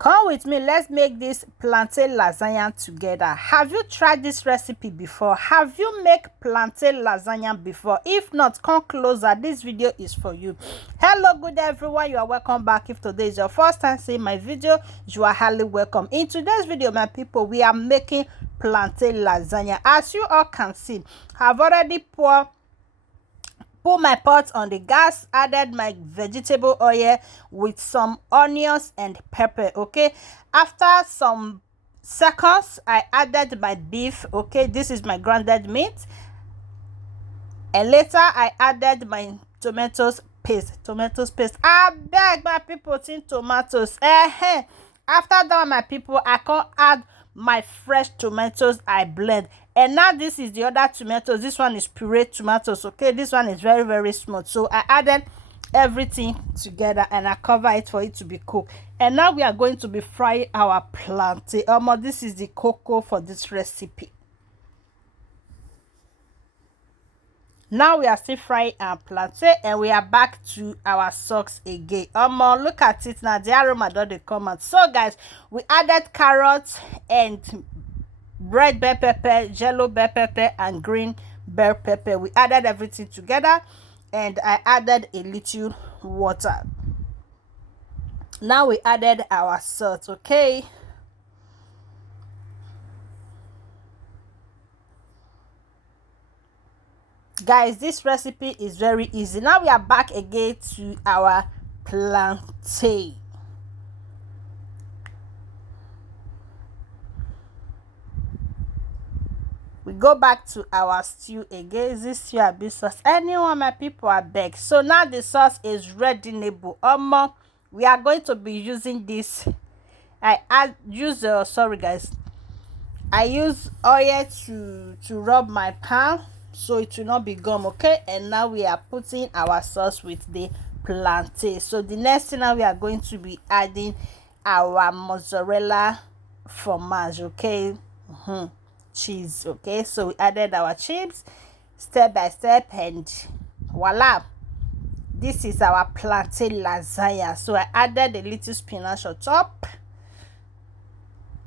Come with me, let's make this plantain lasagna together. Have you tried this recipe before? Have you made plantain lasagna before? If not, come closer. This video is for you. Hello, good everyone. You are welcome back. If today is your first time seeing my video, you are highly welcome. In today's video, my people, we are making plantain lasagna. As you all can see, I've already put my pot on the gas, added my vegetable oil with some onions and pepper. Okay, after some seconds I added my beef. Okay, this is my grounded meat, and later I added my tomatoes paste. I beg my people, tin tomatoes. After that, my people, I can add my fresh tomatoes I blend. And now this is the other tomatoes. This one is pureed tomatoes. Okay, this one is very, very smooth. So I added everything together and I cover it for it to be cooked. And now we are going to be frying our plantain. This is the cocoa for this recipe. Now we are still frying our plantain and we are back to our sauce again. Look at it now. The aroma don't come out. So guys, we added carrots and red bell pepper, yellow bell pepper, and green bell pepper. We added everything together and I added a little water. Now we added our salt. Okay, guys, this recipe is very easy. Now we are back again to our plantain. We go back to our stew again. This stew a bit sauce. Anyone, my people, are beg. So now the sauce is ready. We are going to be using this. Sorry guys, I use oil to rub my pan so it will not be gum. Okay, and now we are putting our sauce with the plantain. So the next thing, now we are going to be adding our mozzarella fromage. Okay, cheese. Okay, so we added our chips step by step and voila, this is our plantain lasagna. So I added a little spinach on top.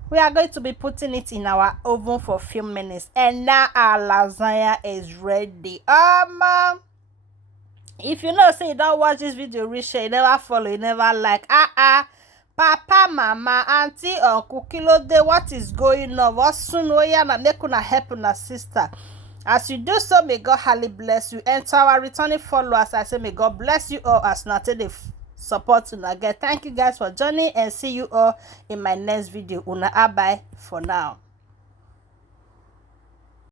We are going to be putting it in our oven for a few minutes and now our lasagna is ready. If you know, say you don't watch this video, reach, you never follow, you never like, papa, mama, auntie, uncle, kilo day, what is going on? What soon we are make una help una sister. As you do so, may God highly bless you. And to our returning followers, I say may God bless you all as not the support una again. Thank you guys for joining and see you all in my next video. Una bye for now.